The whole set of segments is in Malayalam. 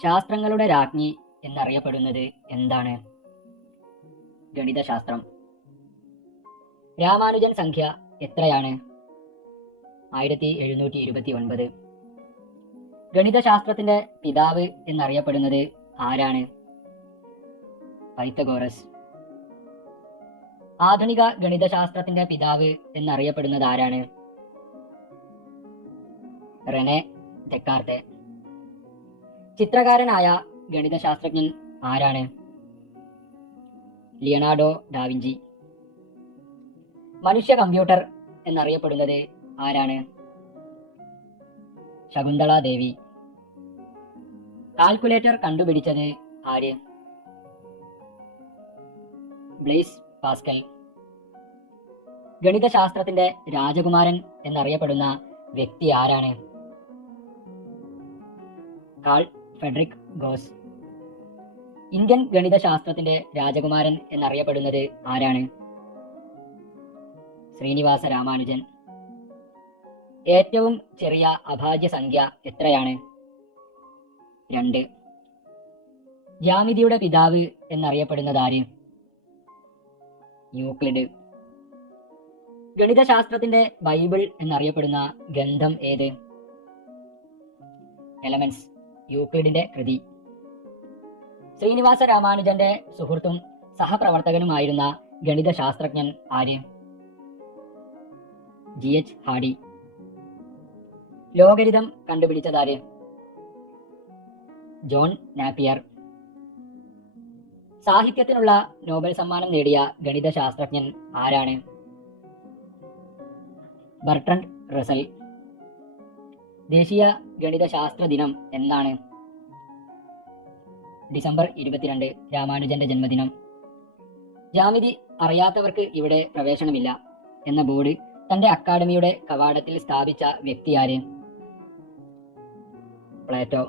ശാസ്ത്രങ്ങളുടെ രാജ്ഞി എന്നറിയപ്പെടുന്നത് എന്താണ്? ഗണിതശാസ്ത്രം. രാമാനുജൻ സംഖ്യ എത്രയാണ്? 1729. ഗണിതശാസ്ത്രത്തിന്റെ പിതാവ് എന്നറിയപ്പെടുന്നത് ആരാണ്? പൈത്തഗോറസ്. ആധുനിക ഗണിതശാസ്ത്രത്തിന്റെ പിതാവ് എന്നറിയപ്പെടുന്നത് ആരാണ്? റെനെ ദെക്കാർത്തെ. ചിത്രകാരനായ ഗണിതശാസ്ത്രജ്ഞൻ ആരാണ്? Leonardo da Vinci. മനുഷ്യ കമ്പ്യൂട്ടർ എന്നറിയപ്പെടുന്നത് ആരാണ്? ശകുന്തള ദേവി. കാൽക്കുലേറ്റർ കണ്ടുപിടിച്ചത് ആര്? Blaze Pascal. ഗണിതശാസ്ത്രത്തിന്റെ രാജകുമാരൻ എന്നറിയപ്പെടുന്ന വ്യക്തി ആരാണ്? Carl Friedrich Gauss. ഇന്ത്യൻ ഗണിതശാസ്ത്രത്തിന്റെ രാജകുമാരൻ എന്നറിയപ്പെടുന്നത് ആരാണ്? ശ്രീനിവാസ രാമാനുജൻ. ഏറ്റവും ചെറിയ അഭാജ്യ സംഖ്യ എത്രയാണ്? 2. ജ്യാമിതിയുടെ പിതാവ് എന്നറിയപ്പെടുന്നത് ആര്? യൂക്ലിഡ്. ഗണിതശാസ്ത്രത്തിന്റെ ബൈബിൾ എന്നറിയപ്പെടുന്ന ഗ്രന്ഥം ഏത്? എലമെന്റ്സ്, യൂക്ലിഡിന്റെ കൃതി. ശ്രീനിവാസ രാമാനുജന്റെ സുഹൃത്തും സഹപ്രവർത്തകനുമായിരുന്ന ഗണിതശാസ്ത്രജ്ഞൻ ആര്? GH Hardy. ലോഗരിതം കണ്ടുപിടിച്ചതാര്? John Napier. സാഹിത്യത്തിനുള്ള നോബൽ സമ്മാനം നേടിയ ഗണിതശാസ്ത്രജ്ഞൻ ആരാണ്? Bertrand Russell. ദേശീയ ഗണിതശാസ്ത്ര ദിനം എന്നാണ്? ഡിസംബർ 22, രാമാനുജന്റെ ജന്മദിനം. ജ്യാമിതി അറിയാത്തവർക്ക് ഇവിടെ പ്രവേശനമില്ല എന്ന ബോർഡ് തന്റെ അക്കാഡമിയുടെ കവാടത്തിൽ സ്ഥാപിച്ച വ്യക്തിയാര്? പ്ലേറ്റോ.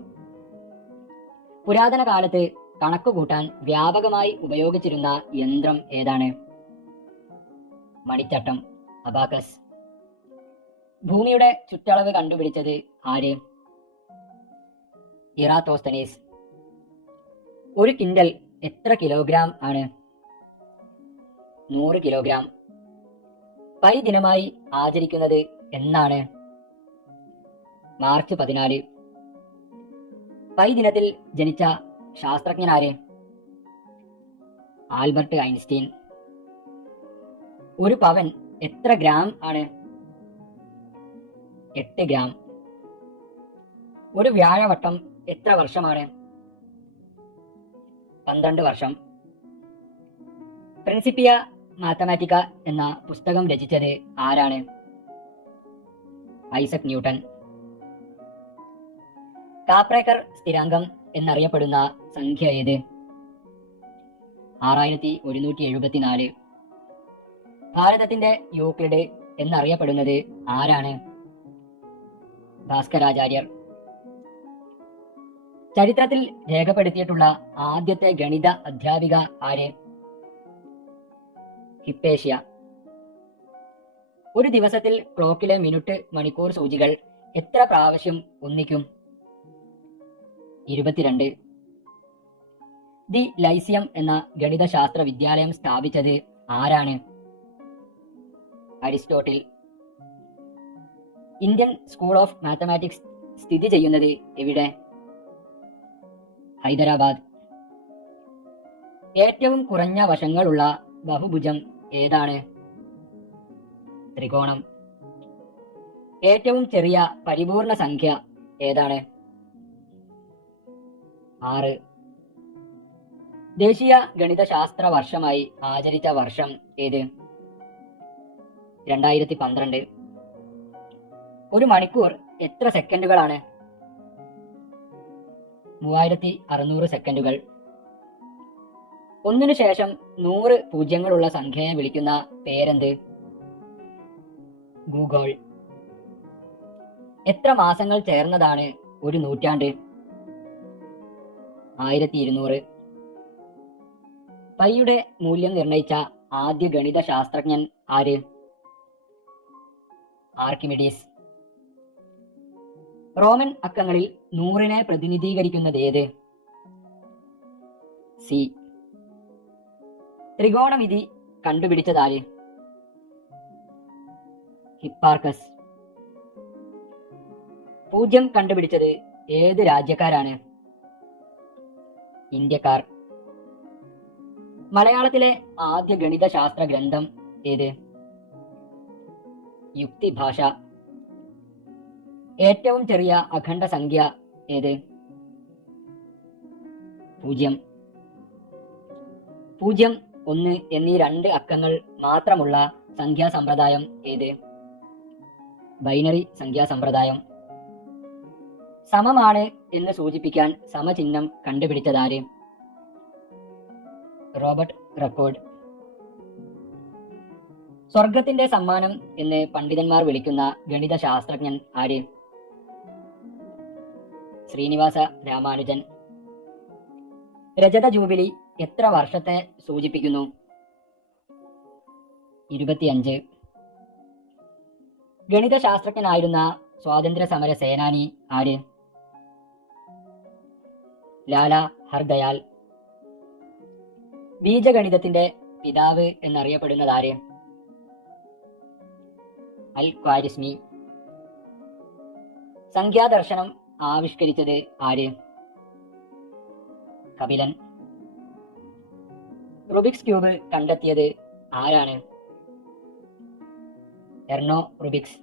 പുരാതന കാലത്ത് കണക്കുകൂട്ടാൻ വ്യാപകമായി ഉപയോഗിച്ചിരുന്ന യന്ത്രം ഏതാണ്? മണിച്ചട്ടം, അബാക്കസ്. ഭൂമിയുടെ ചുറ്റളവ് കണ്ടുപിടിച്ചത് ആര്? ഇറാത്തോസ്തനീസ്. ഒരു കിൻഡൽ എത്ര കിലോഗ്രാം ആണ്? 100 കിലോഗ്രാം. പൈ ദിനമായി ആചരിക്കുന്നത് എന്നാണ്? മാർച്ച് 14. പൈ ദിനത്തിൽ ജനിച്ച ശാസ്ത്രജ്ഞനാര്? Albert Einstein. ഒരു പവൻ എത്ര ഗ്രാം ആണ്? 8 ഗ്രാം. ഒരു വ്യാഴവട്ടം എത്ര വർഷമാണ്? 12 വർഷം. പ്രിൻസിപ്പിയ മാത്തമാറ്റിക്ക എന്ന പുസ്തകം രചിച്ചത് ആരാണ്? Isaac Newton. കാപ്രേക്കർ സ്ഥിരാങ്കം എന്നറിയപ്പെടുന്ന സംഖ്യ ഏത്? 6174. ഭാരതത്തിന്റെ യൂക്ലിഡ് എന്നറിയപ്പെടുന്നത് ആരാണ്? ഭാസ്കരാചാര്യർ. ചരിത്രത്തിൽ രേഖപ്പെടുത്തിയിട്ടുള്ള ആദ്യത്തെ ഗണിത അധ്യാപിക ആര്? ഹിപ്പേഷ്യ. ഒരു ദിവസത്തിൽ ക്ലോക്കിലെ മിനിറ്റ്, മണിക്കൂർ സൂചികൾ എത്ര പ്രാവശ്യം ഒന്നിക്കും? 22. ദി ലൈസിയം എന്ന ഗണിതശാസ്ത്ര വിദ്യാലയം സ്ഥാപിച്ചത് ആരാണ്? Aristotle. Indian school of mathematics സ്ഥിതി ചെയ്യുന്നത് എവിടെ? ഹൈദരാബാദ്. ഏറ്റവും കുറഞ്ഞ വശങ്ങളുള്ള ബഹുഭുജം ഏതാണ്? ത്രികോണം. ഏറ്റവും ചെറിയ പരിപൂർണ സംഖ്യ ഏതാണ്? 6. ദേശീയ ഗണിതശാസ്ത്ര വർഷമായി ആചരിച്ച വർഷം ഏത്? 2012. ഒരു മണിക്കൂർ എത്ര സെക്കൻഡുകളാണ്? 3600 സെക്കൻഡുകൾ. ഒന്നിനു ശേഷം 100 പൂജ്യങ്ങളുള്ള സംഖ്യയെ വിളിക്കുന്ന പേരെന്ത്? ഗൂഗോൾ. എത്ര മാസങ്ങൾ ചേർന്നതാണ് ഒരു നൂറ്റാണ്ട്? 1200. പൈയുടെ മൂല്യം നിർണയിച്ച ആദ്യ ഗണിത ശാസ്ത്രജ്ഞൻ ആര്? ആർക്കിമിഡീസ്. റോമൻ അക്കങ്ങളിൽ 100-നെ പ്രതിനിധീകരിക്കുന്നത് ഏത്? സി. ത്രികോണമിതി കണ്ടുപിടിച്ചതാര്? ഹിപ്പാർക്കസ്. പൂജ്യം കണ്ടുപിടിച്ചത് ഏത് രാജ്യക്കാരാണ്? ഇന്ത്യക്കാർ. മലയാളത്തിലെ ആദ്യ ഗണിതശാസ്ത്ര ഗ്രന്ഥം ഏത്? യുക്തിഭാഷ. ഏറ്റവും ചെറിയ അഖണ്ഡ സംഖ്യ ഏത്? 0. 0, 1 എന്നീ 2 അക്കങ്ങൾ മാത്രമുള്ള സംഖ്യാസമ്പ്രദായം ഏത്? ബൈനറി സംഖ്യാസമ്പ്രദായം. സമമാണ് എന്ന് സൂചിപ്പിക്കാൻ സമചിഹ്നം കണ്ടുപിടിച്ചതാര്? Robert record. സ്വർഗത്തിന്റെ സമ്മാനം എന്ന് പണ്ഡിതന്മാർ വിളിക്കുന്ന ഗണിത ശാസ്ത്രജ്ഞൻ ആര്? ശ്രീനിവാസ രാമാനുജൻ. രജത ജൂബിലി എത്ര വർഷത്തെ സൂചിപ്പിക്കുന്നു? 25. ഗണിതശാസ്ത്രജ്ഞനായിരുന്ന സ്വാതന്ത്ര്യ സമര സേനാനി ആര്? ലാല ഹർദയാൽ. ബീജഗണിതത്തിന്റെ പിതാവ് എന്നറിയപ്പെടുന്നതാര്? അൽ ഖ്വാരിസ്മി. സംഖ്യാദർശനം ആവിഷ്കരിച്ചത് ആര്? കപിലൻ. റുബിക്സ് ക്യൂബ് കണ്ടെത്തിയത് ആരാണ്? എർണോ റുബിക്സ്.